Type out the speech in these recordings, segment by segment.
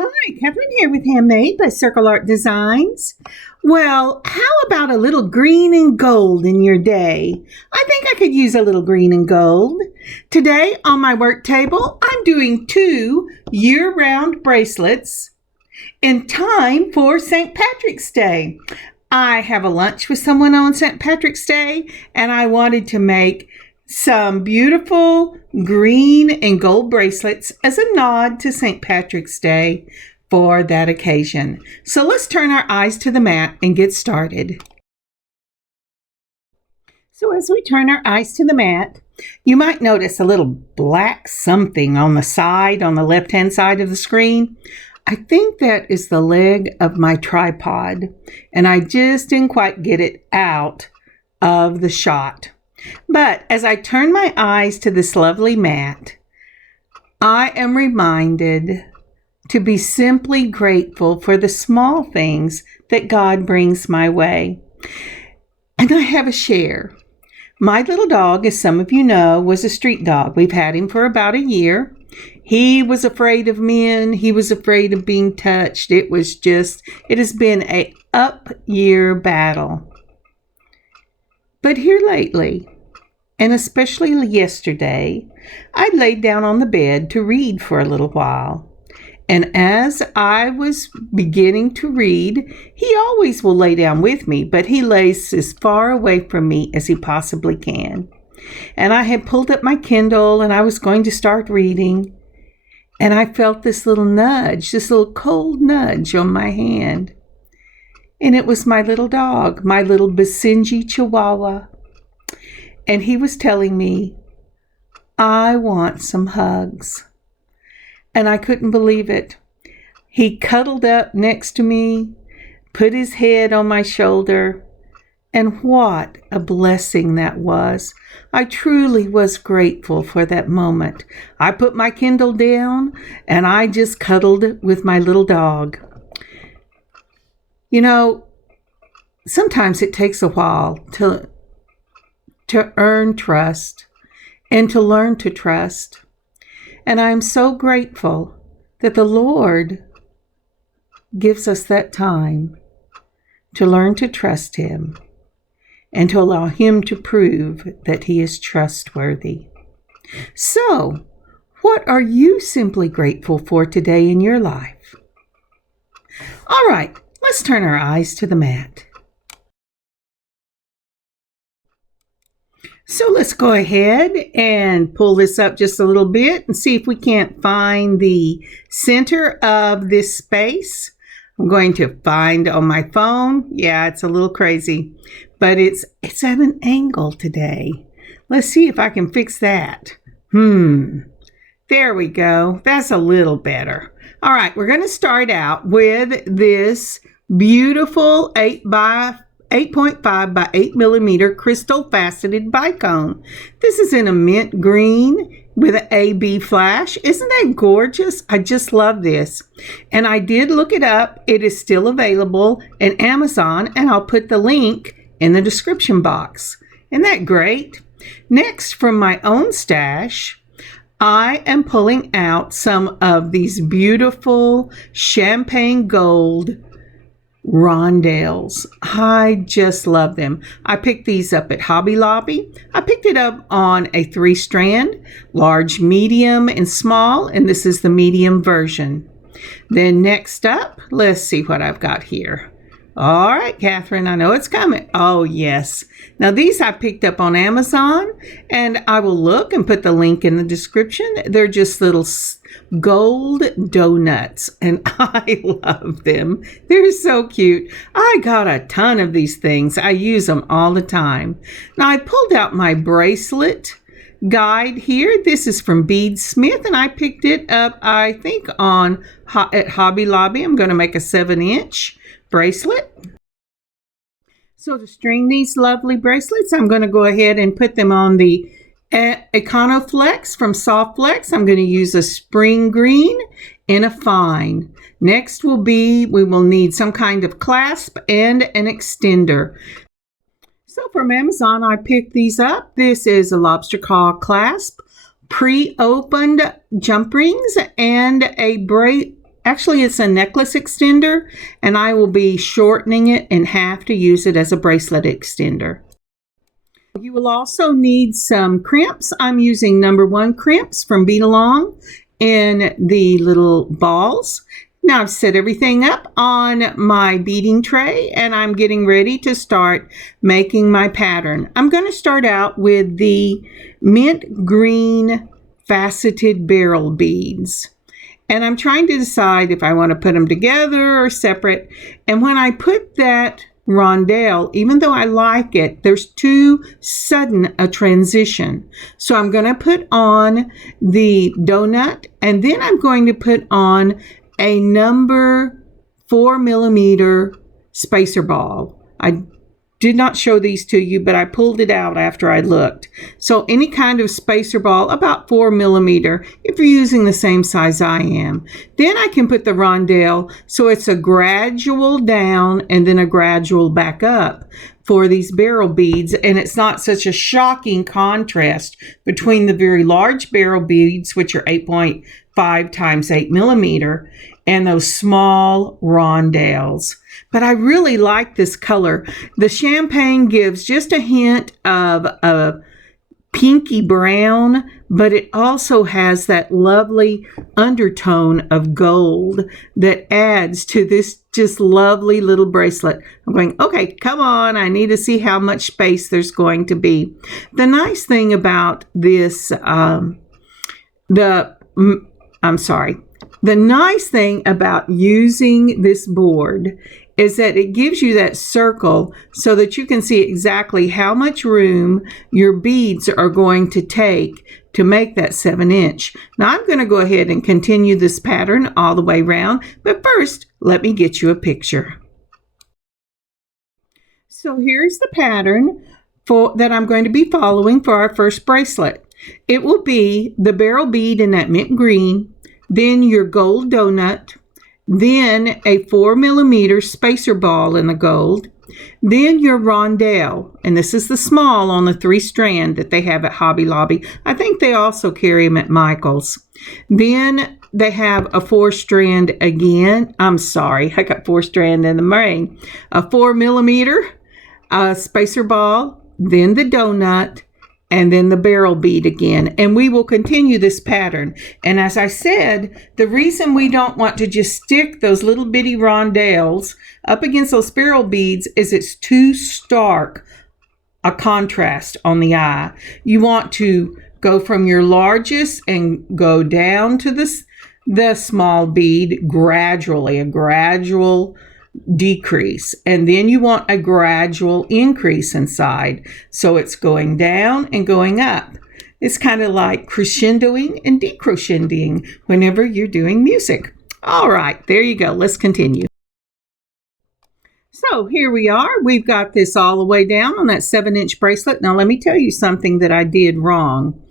Hi, Kathryn here with Handmade by Circle Art Designs. Well, how about a little green and gold in your day? I think I could use a little green and gold. Today on my work table, I'm doing 2 year-round bracelets in time for St. Patrick's Day. I have a lunch with someone on St. Patrick's Day, and I wanted to make some beautiful green and gold bracelets as a nod to St. Patrick's Day for that occasion. So let's turn our eyes to the mat and get started. So as we turn our eyes to the mat, you might notice a little black something on the side, on the left-hand side of the screen. I think that is the leg of my tripod, and I just didn't quite get it out of the shot. But as I turn my eyes to this lovely mat, I am reminded to be simply grateful for the small things that God brings my way. And I have a share. My little dog, as some of you know, was a street dog. We've had him for about a year. He was afraid of men. He was afraid of being touched. It has been an up-year battle. But here lately, and especially yesterday, I laid down on the bed to read for a little while. And as I was beginning to read, he always will lay down with me, but he lays as far away from me as he possibly can. And I had pulled up my Kindle and I was going to start reading, and I felt this little nudge, this little cold nudge on my hand. And it was my little dog, my little Basenji Chihuahua. And he was telling me, I want some hugs. And I couldn't believe it. He cuddled up next to me, put his head on my shoulder, and what a blessing that was. I truly was grateful for that moment. I put my Kindle down and I just cuddled with my little dog. You know, sometimes it takes a while to earn trust and to learn to trust. And I'm so grateful that the Lord gives us that time to learn to trust Him and to allow Him to prove that He is trustworthy. So, what are you simply grateful for today in your life? All right. Let's turn our eyes to the mat. So let's go ahead and pull this up just a little bit and see if we can't find the center of this space. I'm going to find on my phone. Yeah, it's a little crazy, but it's at an angle today. Let's see if I can fix that. There we go. That's a little better. All right, we're going to start out with this beautiful 8.5 by 8 millimeter crystal faceted bicone. This is in a mint green with an AB flash. Isn't that gorgeous? I just love this. And I did look it up. It is still available in Amazon, and I'll put the link in the description box. Isn't that great? Next, from my own stash, I am pulling out some of these beautiful champagne gold rondelles. I just love them. I picked these up at Hobby Lobby. I picked it up on a 3-strand, large, medium, and small, and this is the medium version. Then next up, let's see what I've got here. All right, Kathryn, I know it's coming. Oh, yes. Now, these I picked up on Amazon, and I will look and put the link in the description. They're just little gold donuts, and I love them. They're so cute. I got a ton of these things. I use them all the time. Now, I pulled out my bracelet guide here. This is from Beadsmith, and I picked it up, I think, at Hobby Lobby. I'm going to make a 7-inch bracelet. So to string these lovely bracelets, I'm going to go ahead and put them on the Econoflex from Softflex. I'm going to use a spring green in a fine. Next we will need some kind of clasp and an extender. So from Amazon, I picked these up. This is a lobster claw clasp, pre-opened jump rings, and a Actually, it's a necklace extender, and I will be shortening it in half to use it as a bracelet extender. You will also need some crimps. I'm using number 1 crimps from Bead Along in the little balls. Now I've set everything up on my beading tray and I'm getting ready to start making my pattern. I'm going to start out with the mint green faceted barrel beads. And I'm trying to decide if I want to put them together or separate. And when I put that rondelle, even though I like it, there's too sudden a transition. So I'm going to put on the donut and then I'm going to put on a number 4mm spacer ball. I did not show these to you, but I pulled it out after I looked. So any kind of spacer ball, about 4mm, if you're using the same size I am. Then I can put the rondelle, so it's a gradual down and then a gradual back up for these barrel beads, and it's not such a shocking contrast between the very large barrel beads, which are 8.5 times 8mm, and those small rondelles. But I really like this color. The champagne gives just a hint of a pinky brown, but it also has that lovely undertone of gold that adds to this just lovely little bracelet. I'm going, okay, come on, I need to see how much space there's going to be. The nice thing about this, the nice thing about using this board is that it gives you that circle so that you can see exactly how much room your beads are going to take to make that 7-inch. Now I'm going to go ahead and continue this pattern all the way around, but first let me get you a picture. So here's the pattern that I'm going to be following for our first bracelet. It will be the barrel bead in that mint green, then your gold donut, then a 4mm spacer ball in the gold, then your rondelle, and this is the small on the 3-strand that they have at Hobby Lobby. I think they also carry them at Michael's. Then they have a 4-strand again. I'm sorry, I got 4-strand in the brain. A 4mm spacer ball, then the donut, and then the barrel bead again, and we will continue this pattern. And as I said, the reason we don't want to just stick those little bitty rondelles up against those barrel beads is it's too stark a contrast on the eye. You want to go from your largest and go down to the small bead gradually, a gradual decrease, and then you want a gradual increase inside, so it's going down and going up. It's kind of like crescendoing and decrescendoing whenever you're doing music. All right, there you go. Let's continue. So here we are. We've got this all the way down on that 7-inch bracelet. Now let me tell you something that I did wrong.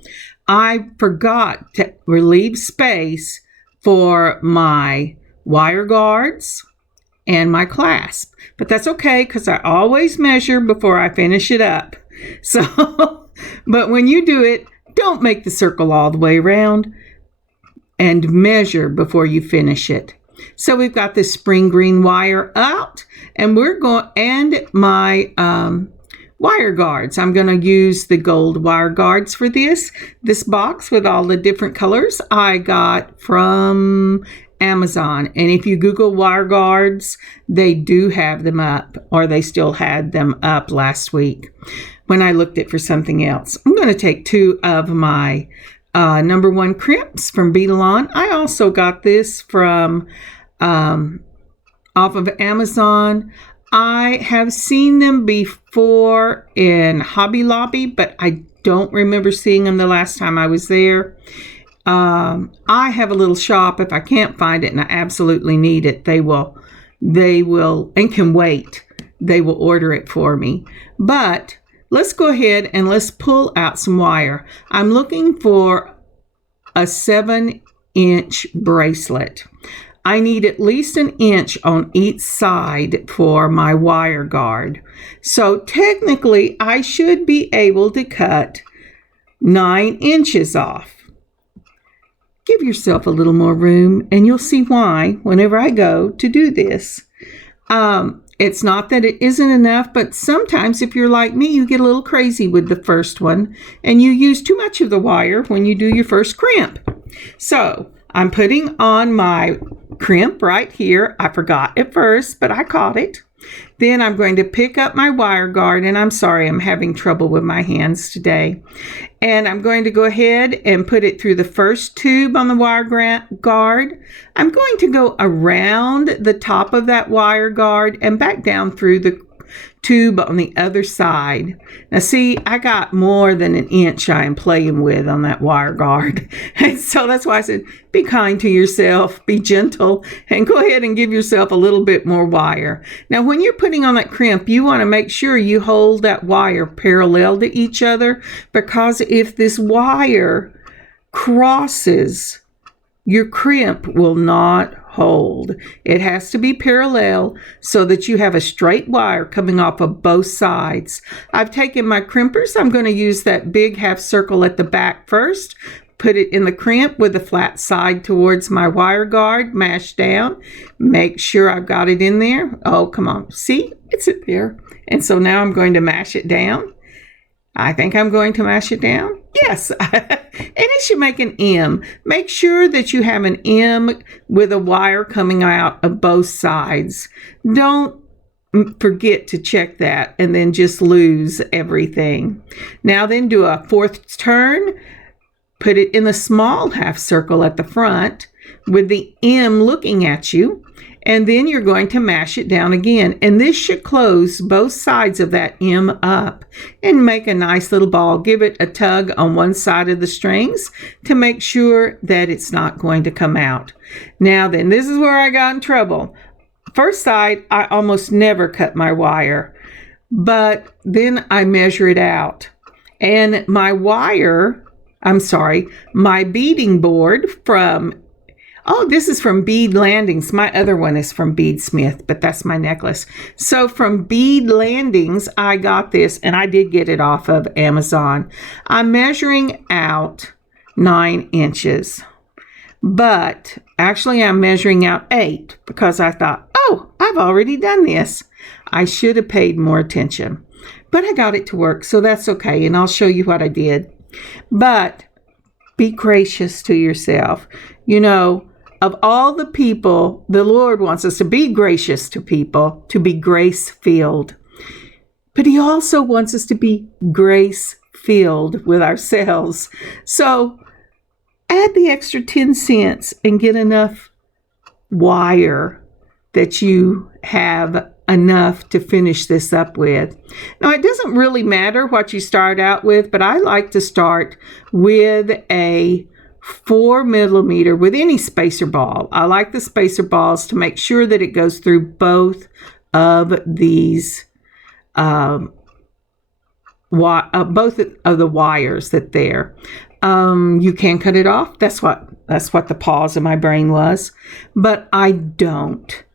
I forgot to relieve space for my wire guards and my clasp, but that's okay because I always measure before I finish it up. So, but when you do it, don't make the circle all the way around and measure before you finish it. So we've got this spring green wire out, and we're going, and my wire guards. I'm going to use the gold wire guards for this. This box with all the different colors I got from Amazon, and if you Google wire guards, they do have them up, or they still had them up last week when I looked at for something else. I'm going to take 2 of my number 1 crimps from Bead Along. I also got this from off of Amazon. I have seen them before in Hobby Lobby, but I don't remember seeing them the last time I was there. I have a little shop. If I can't find it and I absolutely need it, they will, and can wait. They will order it for me. But let's go ahead and let's pull out some wire. I'm looking for a 7-inch bracelet. I need at least 1 inch on each side for my wire guard. So technically, I should be able to cut 9 inches off. give yourself a little more room, and you'll see why whenever I go to do this. It's not that it isn't enough, but sometimes if you're like me, you get a little crazy with the first one and you use too much of the wire when you do your first crimp. So I'm putting on my crimp right here. I forgot at first, but I caught it. Then I'm going to pick up my wire guard, and I'm sorry, I'm having trouble with my hands today. And I'm going to go ahead and put it through the first tube on the wire guard. I'm going to go around the top of that wire guard and back down through the tube on the other side. Now see, I got more than an inch I am playing with on that wire guard. And so that's why I said, be kind to yourself, be gentle, and go ahead and give yourself a little bit more wire. Now when you're putting on that crimp, you want to make sure you hold that wire parallel to each other, because if this wire crosses, your crimp will not hold. It has to be parallel so that you have a straight wire coming off of both sides. I've taken my crimpers. I'm going to use that big half circle at the back first. Put it in the crimp with the flat side towards my wire guard, mash down. Make sure I've got it in there. Oh, come on. See? It's in there. And so now I'm going to mash it down. I think I'm going to mash it down. Yes. And it should make an M. Make sure that you have an M with a wire coming out of both sides. Don't forget to check that and then just lose everything. Now then do a fourth turn. Put it in the small half circle at the front with the M looking at you. And then you're going to mash it down again. And this should close both sides of that M up and make a nice little ball. Give it a tug on one side of the strings to make sure that it's not going to come out. Now then, this is where I got in trouble. First side, I almost never cut my wire, but then I measure it out. And my beading board from this is from Bead Landings. My other one is from Bead Smith, but that's my necklace. So from Bead Landings, I got this, and I did get it off of Amazon. I'm measuring out 9 inches, but actually I'm measuring out 8 because I thought, oh, I've already done this. I should have paid more attention, but I got it to work, so that's okay, and I'll show you what I did. But be gracious to yourself. You know, of all the people, the Lord wants us to be gracious to people, to be grace-filled. But He also wants us to be grace-filled with ourselves. So add the extra 10 cents and get enough wire that you have enough to finish this up with. Now, it doesn't really matter what you start out with, but I like to start with a 4 millimeter with any spacer ball. I like the spacer balls to make sure that it goes through both of these, both of the wires that there. You can cut it off. That's what the pause in my brain was, but I don't.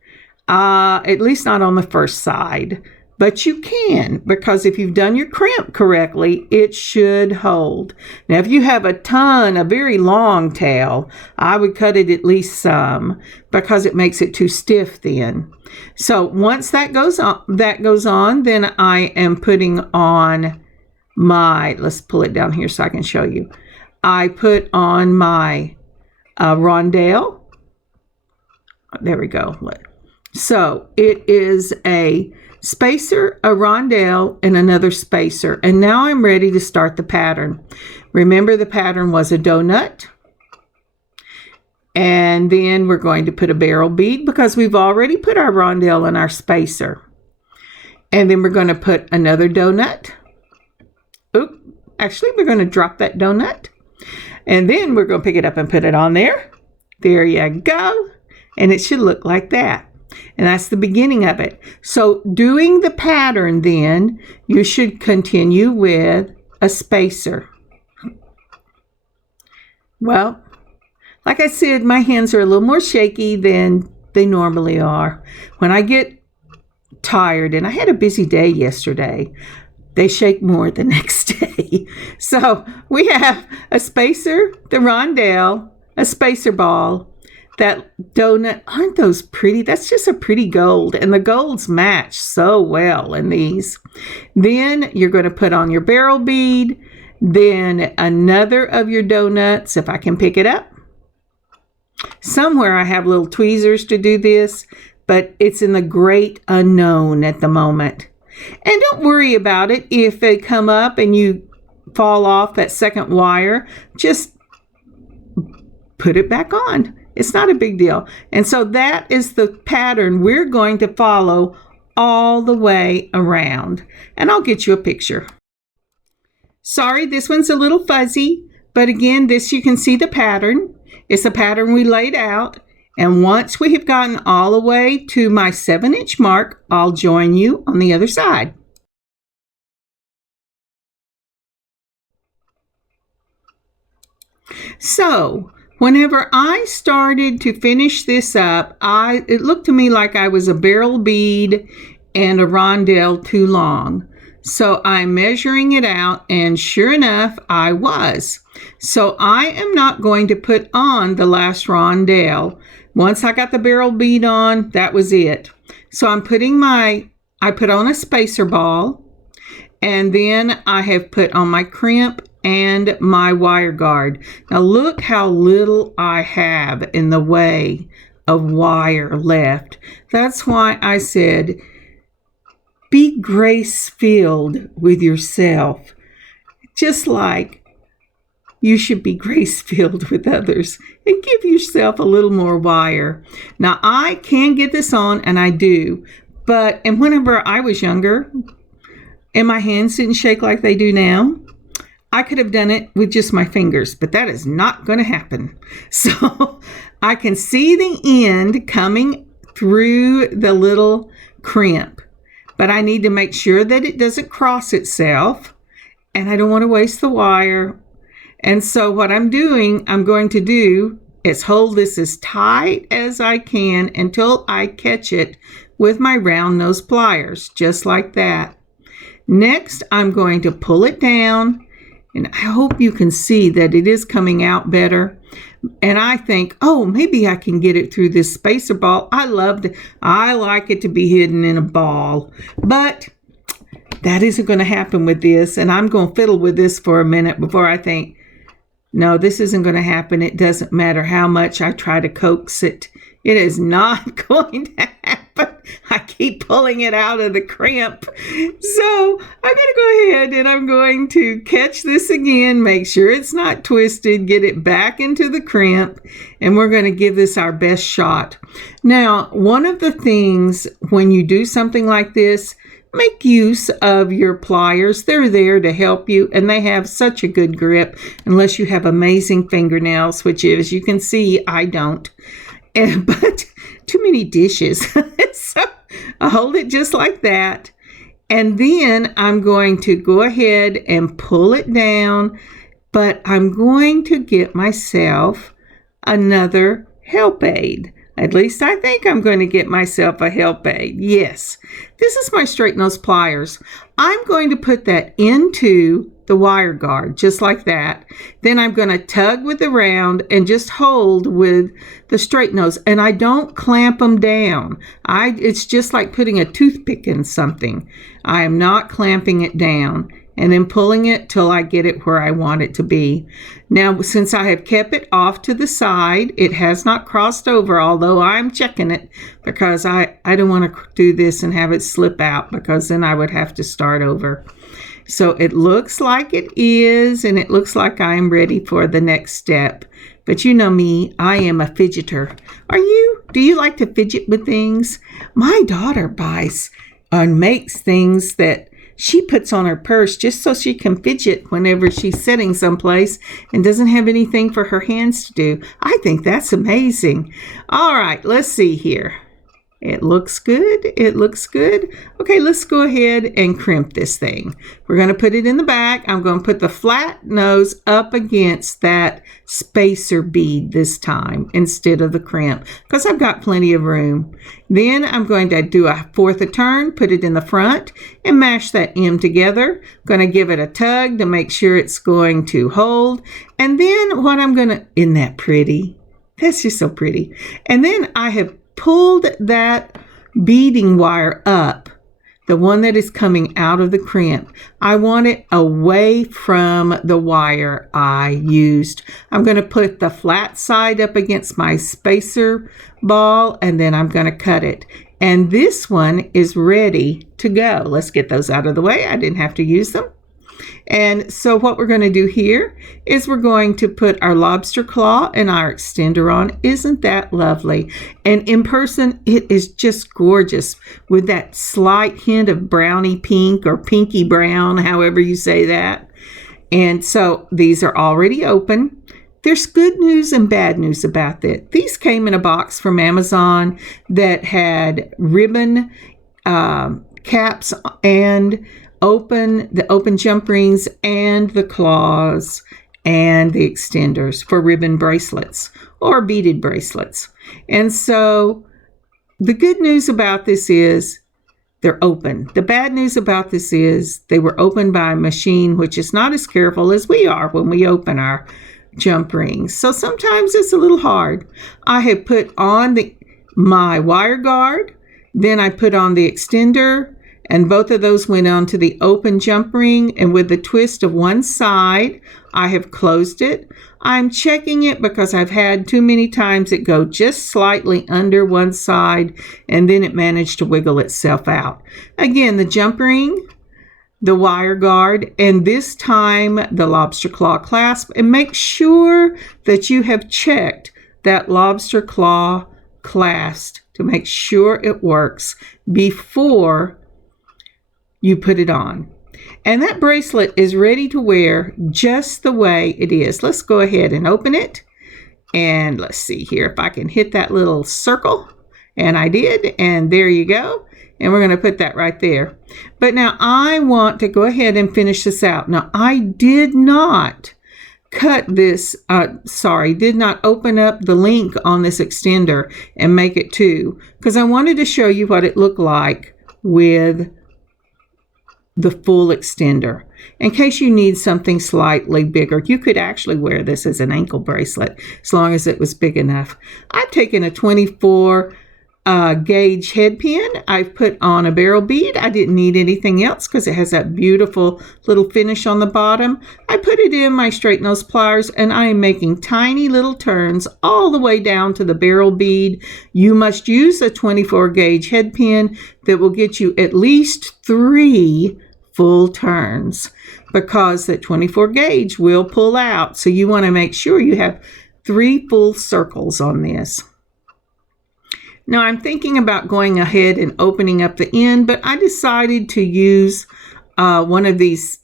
At least not on the first side. But you can, because if you've done your crimp correctly, it should hold. Now, if you have a very long tail, I would cut it at least some because it makes it too stiff then. So once that goes on, then I am putting on let's pull it down here so I can show you. I put on my rondelle. There we go. So it is a spacer, a rondelle, and another spacer. And now I'm ready to start the pattern. Remember, the pattern was a donut. And then we're going to put a barrel bead because we've already put our rondelle in our spacer. And then we're going to put another donut. Actually, we're going to drop that donut. And then we're going to pick it up and put it on there. There you go. And it should look like that. And that's the beginning of it. So doing the pattern then, you should continue with a spacer. Well, like I said, my hands are a little more shaky than they normally are. When I get tired, and I had a busy day yesterday, they shake more the next day. So we have a spacer, the rondelle, a spacer ball. That donut, aren't those pretty? That's just a pretty gold, and the golds match so well in these. Then you're going to put on your barrel bead, then another of your donuts, if I can pick it up. Somewhere I have little tweezers to do this, but it's in the great unknown at the moment. And don't worry about it if they come up and you fall off that second wire. Just put it back on. It's not a big deal. And so that is the pattern we're going to follow all the way around. And I'll get you a picture. Sorry, this one's a little fuzzy, but again, this you can see the pattern. It's a pattern we laid out. And once we have gotten all the way to my 7-inch mark, I'll join you on the other side. So, whenever I started to finish this up, it looked to me like I was a barrel bead and a rondelle too long. So I'm measuring it out, and sure enough, I was. So I am not going to put on the last rondelle. Once I got the barrel bead on, that was it. So I put on a spacer ball, and then I have put on my crimp and my wire guard. Now look how little I have in the way of wire left. That's why I said, be grace-filled with yourself, just like you should be grace-filled with others, and give yourself a little more wire. Now, I can get this on, and I do, and whenever I was younger, and my hands didn't shake like they do now, I could have done it with just my fingers, but that is not going to happen. So I can see the end coming through the little crimp, but I need to make sure that it doesn't cross itself, and I don't want to waste the wire. And so what I'm going to do is hold this as tight as I can until I catch it with my round nose pliers, just like that. Next, I'm going to pull it down, and I hope you can see that it is coming out better. And I think, oh, maybe I can get it through this spacer ball. I like it to be hidden in a ball. But that isn't going to happen with this. And I'm going to fiddle with this for a minute before I think, no, this isn't going to happen. It doesn't matter how much I try to coax it. It is not going to happen. I keep pulling it out of the crimp. So I'm going to go ahead and I'm going to catch this again, make sure it's not twisted, get it back into the crimp, and we're going to give this our best shot. Now, one of the things when you do something like this, make use of your pliers. They're there to help you, and they have such a good grip, unless you have amazing fingernails, which is, you can see, I don't. But too many dishes. So I hold it just like that. And then I'm going to go ahead and pull it down, but I'm going to get myself another help aid. At least I think I'm going to get myself a help aid. Yes, this is my straight nose pliers. I'm going to put that into the wire guard, just like that. Then I'm going to tug with the round and just hold with the straight nose. And I don't clamp them down. It's just like putting a toothpick in something. I am not clamping it down and then pulling it till I get it where I want it to be. Now, since I have kept it off to the side, it has not crossed over, although I'm checking it because I don't want to do this and have it slip out, because then I would have to start over. So it looks like it is, and it looks like I am ready for the next step. But you know me, I am a fidgeter. Do you like to fidget with things? My daughter buys and makes things that she puts on her purse just so she can fidget whenever she's sitting someplace and doesn't have anything for her hands to do. I think that's amazing. All right, let's see here. It looks good. It looks good. Okay, let's go ahead and crimp this thing. We're going to put it in the back. I'm going to put the flat nose up against that spacer bead this time instead of the crimp because I've got plenty of room. Then I'm going to do a fourth a turn, put it in the front, and mash that M together. I'm going to give it a tug to make sure it's going to hold. And then what I'm going to, isn't that pretty? That's just so pretty. And then I have pulled that beading wire up, the one that is coming out of the crimp. I want it away from the wire I used. I'm going to put the flat side up against my spacer ball, and then I'm going to cut it. And this one is ready to go. Let's get those out of the way. I didn't have to use them. And so what we're going to do here is we're going to put our lobster claw and our extender on. Isn't that lovely? And in person, it is just gorgeous with that slight hint of brownie pink or pinky brown, however you say that. And so these are already open. There's good news and bad news about that. These came in a box from Amazon that had ribbon caps and the open jump rings and the claws and the extenders for ribbon bracelets or beaded bracelets. And so the good news about this is they're open. The bad news about this is they were opened by a machine which is not as careful as we are when we open our jump rings. So sometimes it's a little hard. I have put on my wire guard, then I put on the extender, and both of those went onto the open jump ring, and with the twist of one side, I have closed it. I'm checking it because I've had too many times it go just slightly under one side, and then it managed to wiggle itself out. Again, the jump ring, the wire guard, and this time the lobster claw clasp, and make sure that you have checked that lobster claw clasp to make sure it works before you put it on. And that bracelet is ready to wear just the way it is. Let's go ahead and open it. And let's see here if I can hit that little circle. And I did. And there you go. And we're going to put that right there. But now I want to go ahead and finish this out. Now I did not cut this, did not open up the link on this extender and make it two, because I wanted to show you what it looked like with the full extender. In case you need something slightly bigger, you could actually wear this as an ankle bracelet as long as it was big enough. I've taken a 24 gauge head pin. I've put on a barrel bead. I didn't need anything else because it has that beautiful little finish on the bottom. I put it in my straight nose pliers, and I am making tiny little turns all the way down to the barrel bead. You must use a 24 gauge head pin that will get you at least 3 full turns, because that 24 gauge will pull out. So you want to make sure you have 3 full circles on this. Now I'm thinking about going ahead and opening up the end, but I decided to use one of these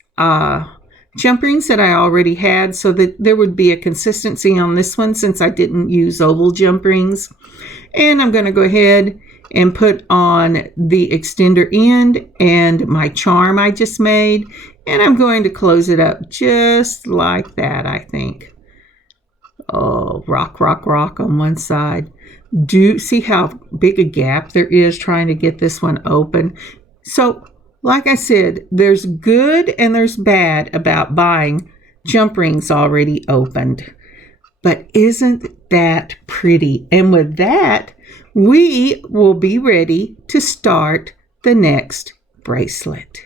jump rings that I already had so that there would be a consistency on this one since I didn't use oval jump rings. And I'm going to go ahead and put on the extender end and my charm I just made, and I'm going to close it up just like that, I think. Oh, rock, rock, rock on one side. Do see how big a gap there is trying to get this one open? So, like I said, there's good and there's bad about buying jump rings already opened. But isn't that pretty? And with that, we will be ready to start the next bracelet.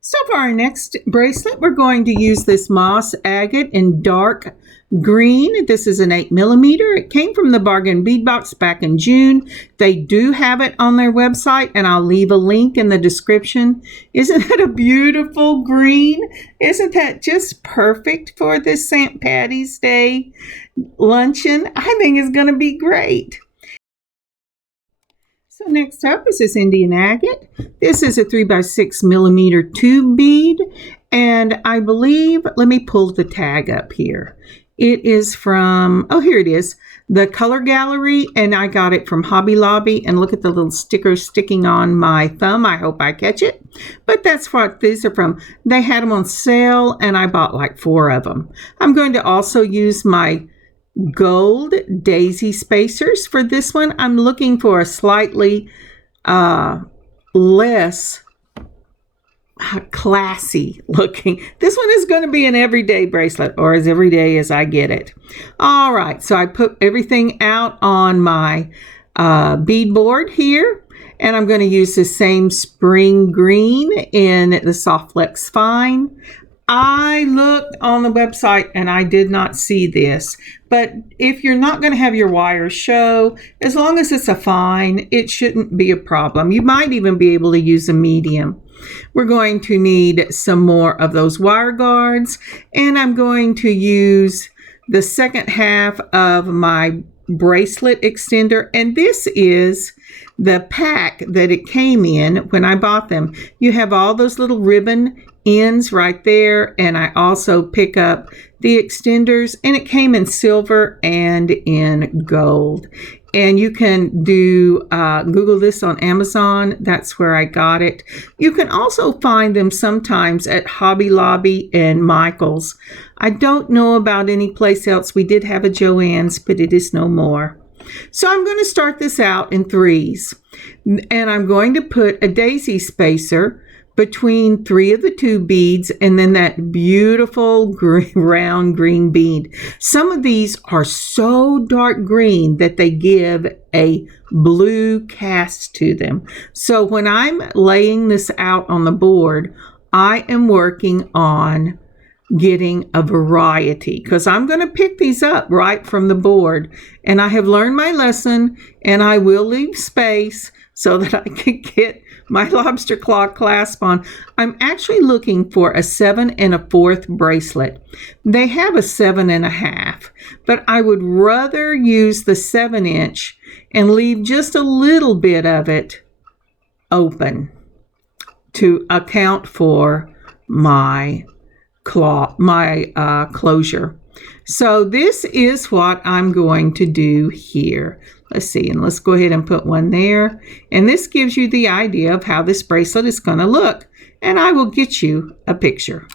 So for our next bracelet, we're going to use this Moss Agate in dark green. This is an 8mm. It came from the Bargain Bead Box back in June. They do have it on their website, and I'll leave a link in the description. Isn't that a beautiful green? Isn't that just perfect for this St. Patty's Day luncheon? I think it's going to be great. So next up is this Indian agate. This is a 3x6mm tube bead, and I believe, let me pull the tag up here. It is from, oh, here it is, the Color Gallery, and I got it from Hobby Lobby. And look at the little sticker sticking on my thumb. I hope I catch it. But that's what these are from. They had them on sale, and I bought like 4 of them. I'm going to also use my gold daisy spacers for this one. I'm looking for a slightly less classy looking. This one is going to be an everyday bracelet, or as everyday as I get it. All right, so I put everything out on my bead board here, and I'm going to use the same spring green in the Soft Flex Fine. I looked on the website and I did not see this, but if you're not going to have your wires show, as long as it's a fine, it shouldn't be a problem. You might even be able to use a medium. We're going to need some more of those wire guards, and I'm going to use the second half of my bracelet extender, and this is the pack that it came in when I bought them. You have all those little ribbon ends right there, and I also pick up the extenders, and it came in silver and in gold. And you can do Google this on Amazon. That's where I got it. You can also find them sometimes at Hobby Lobby and Michael's. I don't know about any place else. We did have a Joann's, but it is no more. So I'm going to start this out in 3s, and I'm going to put a daisy spacer between 3 of the 2 beads, and then that beautiful green, round green bead. Some of these are so dark green that they give a blue cast to them. So when I'm laying this out on the board, I am working on getting a variety, because I'm going to pick these up right from the board, and I have learned my lesson, and I will leave space so that I can get my lobster claw clasp on. I'm actually looking for a 7 1/4 bracelet. They have a 7 1/2, but I would rather use the 7-inch and leave just a little bit of it open to account for my closure. So this is what I'm going to do here. Let's see, and let's go ahead and put one there. And this gives you the idea of how this bracelet is going to look. And I will get you a picture.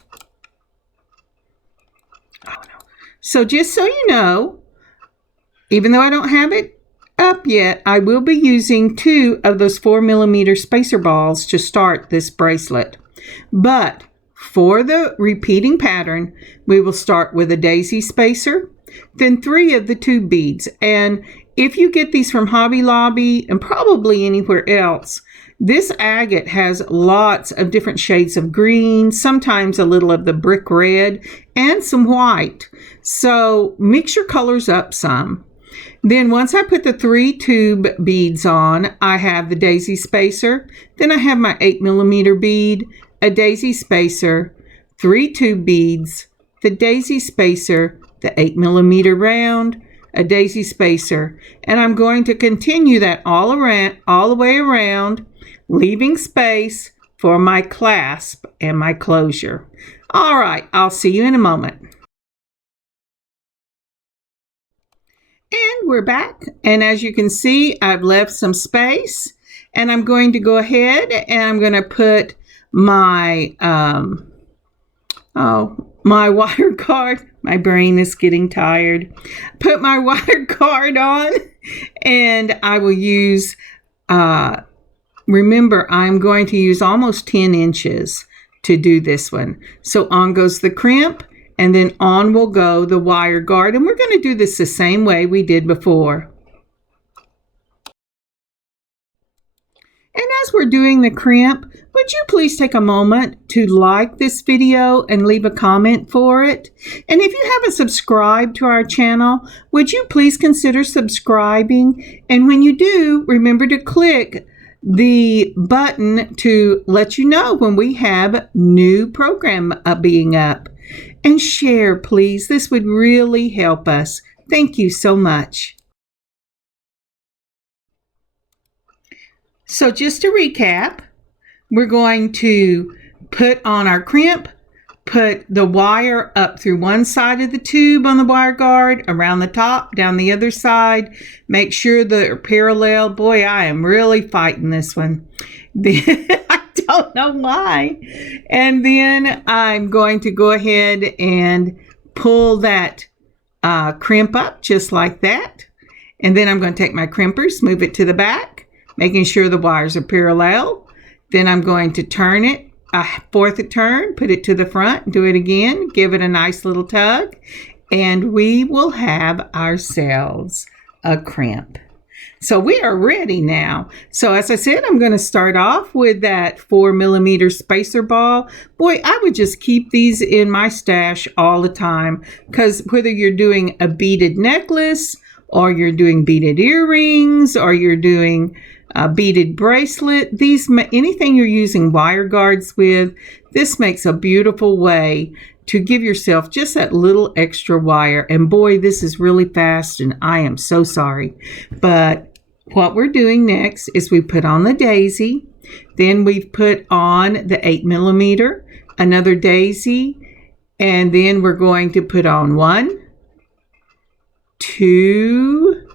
Oh, no. So just so you know, even though I don't have it up yet, I will be using 2 of those 4mm spacer balls to start this bracelet. But for the repeating pattern, we will start with a daisy spacer, then 3 of the 2 beads. And if you get these from Hobby Lobby and probably anywhere else, this agate has lots of different shades of green, sometimes a little of the brick red, and some white. So mix your colors up some. Then once I put the 3 tube beads on, I have the daisy spacer. Then I have my 8mm bead, a daisy spacer, 3 tube beads, the daisy spacer, the 8mm round, a daisy spacer, and I'm going to continue that all the way around, leaving space for my clasp and my closure. All right, I'll see you in a moment. And we're back, and as you can see, I've left some space, and I'm going to go ahead and I'm going to put my my wire guard. My brain is getting tired. Put my wire guard on, and I will use, remember, I'm going to use almost 10 inches to do this one. So on goes the crimp, and then on will go the wire guard, and we're going to do this the same way we did before. And as we're doing the crimp, would you please take a moment to like this video and leave a comment for it? And if you haven't subscribed to our channel, would you please consider subscribing? And when you do, remember to click the button to let you know when we have new program being up. And share, please. This would really help us. Thank you so much. So just to recap, we're going to put on our crimp, put the wire up through one side of the tube on the wire guard, around the top, down the other side. Make sure they're parallel. Boy, I am really fighting this one. I don't know why. And then I'm going to go ahead and pull that crimp up just like that. And then I'm going to take my crimpers, move it to the back, making sure the wires are parallel. Then I'm going to turn it a fourth turn, put it to the front, do it again, give it a nice little tug, and we will have ourselves a crimp. So we are ready now. So as I said, I'm going to start off with that 4mm spacer ball. Boy, I would just keep these in my stash all the time, because whether you're doing a beaded necklace, or you're doing beaded earrings, or you're doing a beaded bracelet, anything you're using wire guards with, this makes a beautiful way to give yourself just that little extra wire. And boy, this is really fast, and I am so sorry. But what we're doing next is we put on the daisy, then we've put on the 8mm, another daisy, and then we're going to put on 1, 2,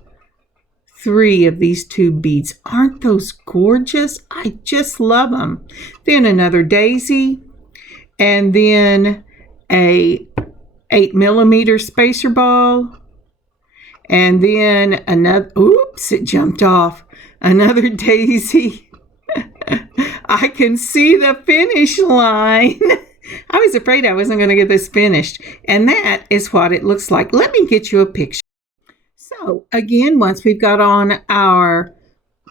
3 of these 2 beads. Aren't those gorgeous? I just love them. Then another daisy, and then a 8mm spacer ball, and then another, oops, it jumped off, another daisy. I can see the finish line. I was afraid I wasn't going to get this finished, and that is what it looks like. Let me get you a picture. So again, once we've got on our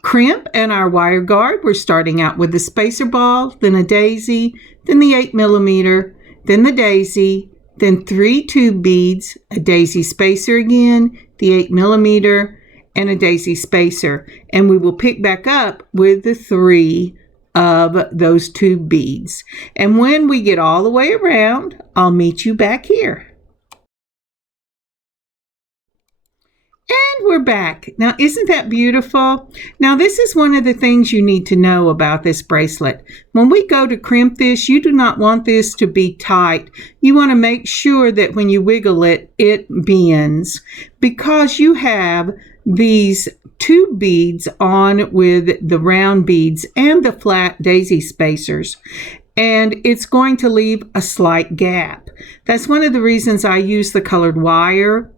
crimp and our wire guard, we're starting out with the spacer ball, then a daisy, then the 8mm, then the daisy, then 3 tube beads, a daisy spacer again, the 8mm, and a daisy spacer. And we will pick back up with the 3 of those tube beads. And when we get all the way around, I'll meet you back here. And we're back. Now, isn't that beautiful? Now, this is one of the things you need to know about this bracelet. When we go to crimp this, you do not want this to be tight. You want to make sure that when you wiggle it, it bends, because you have these 2 beads on with the round beads and the flat daisy spacers, and it's going to leave a slight gap. That's one of the reasons I use the colored wire.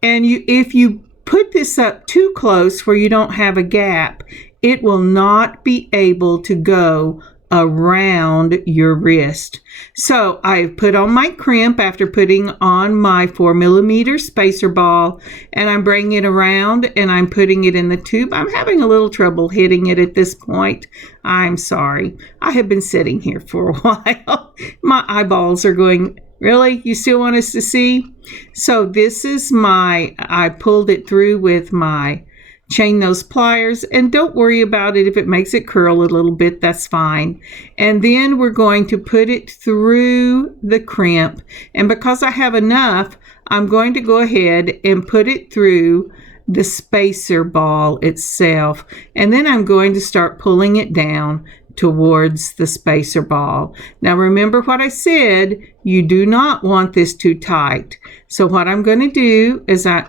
And if you put this up too close where you don't have a gap, it will not be able to go around your wrist. So I've put on my crimp after putting on my 4mm spacer ball, and I'm bringing it around and I'm putting it in the tube. I'm having a little trouble hitting it at this point. I'm sorry. I have been sitting here for a while. My eyeballs are going, really? You still want us to see? So this is I pulled it through with my chain nose pliers, and don't worry about it if it makes it curl a little bit, that's fine. And then we're going to put it through the crimp, and because I have enough, I'm going to go ahead and put it through the spacer ball itself, and then I'm going to start pulling it down towards the spacer ball. Now remember what I said, you do not want this too tight. So what I'm going to do is I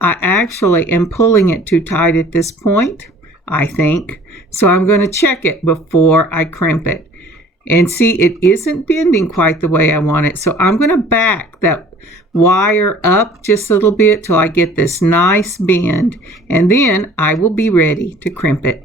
actually am pulling it too tight at this point, I think. So I'm going to check it before I crimp it. And see, it isn't bending quite the way I want it. So I'm going to back that wire up just a little bit till I get this nice bend. And then I will be ready to crimp it.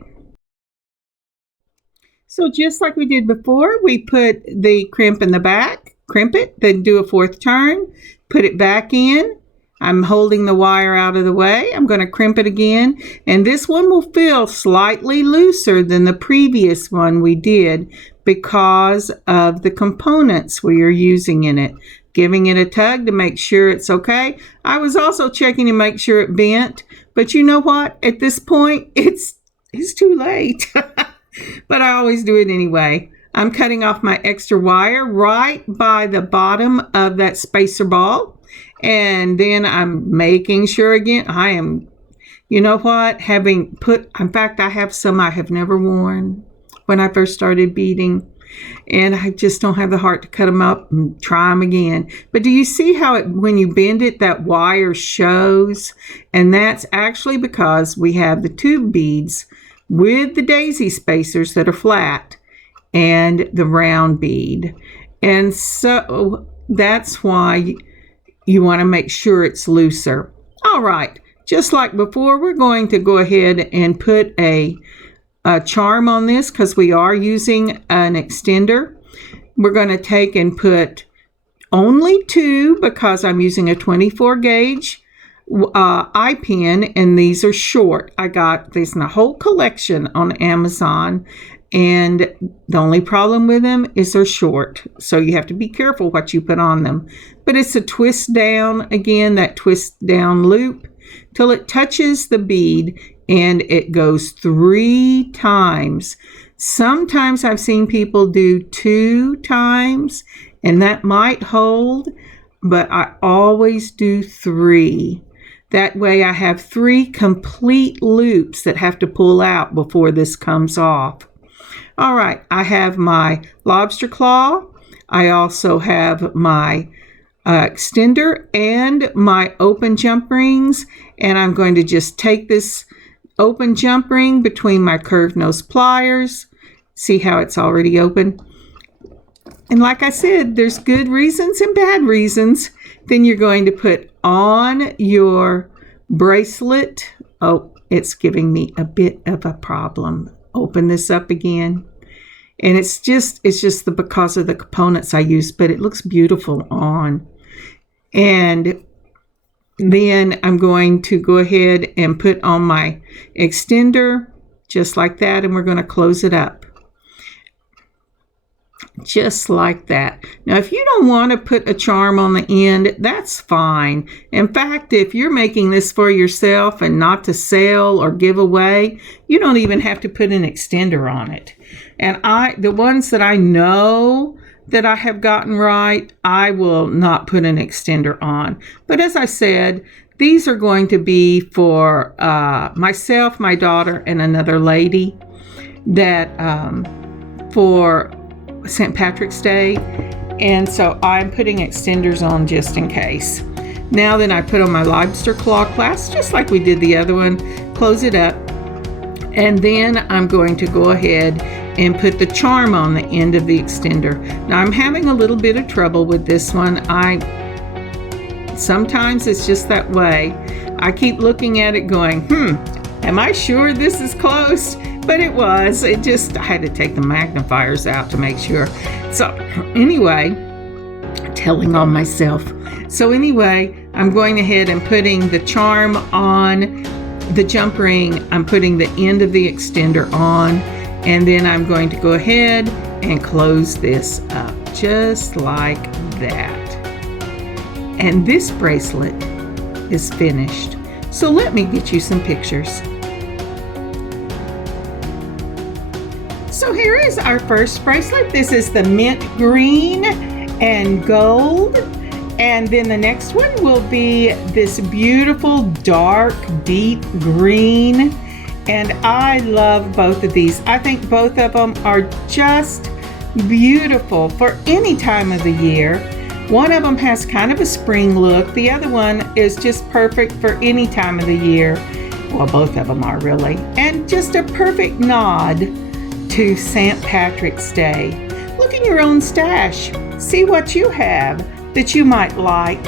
So just like we did before, we put the crimp in the back, crimp it, then do a 4th turn, put it back in. I'm holding the wire out of the way. I'm going to crimp it again, and this one will feel slightly looser than the previous one we did because of the components we are using in it. Giving it a tug to make sure it's okay. I was also checking to make sure it bent, but you know what? At this point, it's too late. But I always do it anyway. I'm cutting off my extra wire right by the bottom of that spacer ball. And then I'm making sure again, I am, you know what, in fact, I have some I have never worn when I first started beading. and I just don't have the heart to cut them up and try them again. But do you see how when you bend it, that wire shows? And that's actually because we have the tube beads with the daisy spacers that are flat and the round bead. And so that's why you want to make sure it's looser. All right, just like before, we're going to go ahead and put a charm on this because we are using an extender. We're going to take and put only 2 because I'm using a 24 gauge eye pin, and these are short. I got this in a whole collection on Amazon, and the only problem with them is they're short, so you have to be careful what you put on them. But it's a twist down, again, that twist down loop till it touches the bead, and it goes 3 times. Sometimes I've seen people do 2 times, and that might hold, but I always do 3. That way I have 3 complete loops that have to pull out before this comes off. All right, I have my lobster claw. I also have my extender and my open jump rings, and I'm going to just take this open jump ring between my curved nose pliers. See how it's already open? And like I said, there's good reasons and bad reasons. Then you're going to put on your bracelet. Oh, it's giving me a bit of a problem. Open this up again. And it's just because of the components I use, but it looks beautiful on. And then I'm going to go ahead and put on my extender just like that, and we're going to close it up. Just like that. Now, if you don't want to put a charm on the end, that's fine. In fact, if you're making this for yourself and not to sell or give away, you don't even have to put an extender on it. And the ones that I know that I have gotten right, I will not put an extender on. But as I said, these are going to be for myself, my daughter, and another lady that for St. Patrick's Day, and so I'm putting extenders on just in case. Now then I put on my lobster claw clasp just like we did the other one, close it up, and then I'm going to go ahead and put the charm on the end of the extender. Now I'm having a little bit of trouble with this one. Sometimes it's just that way. I keep looking at it going, am I sure this is close? But it was. I had to take the magnifiers out to make sure. So anyway, telling on myself. So anyway, I'm going ahead and putting the charm on the jump ring. I'm putting the end of the extender on, and then I'm going to go ahead and close this up just like that. And this bracelet is finished. So let me get you some pictures. So here is our first bracelet. This is the mint green and gold. And then the next one will be this beautiful dark deep green. And I love both of these. I think both of them are just beautiful for any time of the year. One of them has kind of a spring look. The other one is just perfect for any time of the year. Well, both of them are really. And just a perfect nod to St. Patrick's Day. Look in your own stash. See what you have that you might like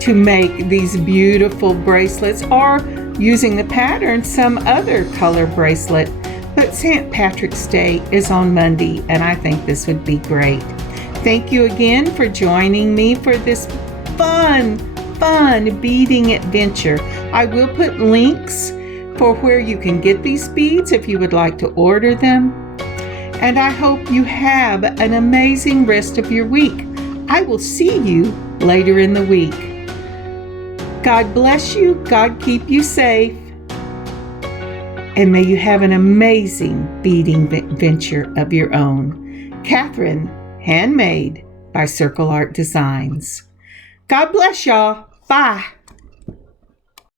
to make these beautiful bracelets, or using the pattern, some other color bracelet. But St. Patrick's Day is on Monday, and I think this would be great. Thank you again for joining me for this fun beading adventure. I will put links for where you can get these beads if you would like to order them. And I hope you have an amazing rest of your week. I will see you later in the week. God bless you. God keep you safe. And may you have an amazing beading venture of your own. Kathryn, Handmade by Circle Art Designs. God bless y'all. Bye.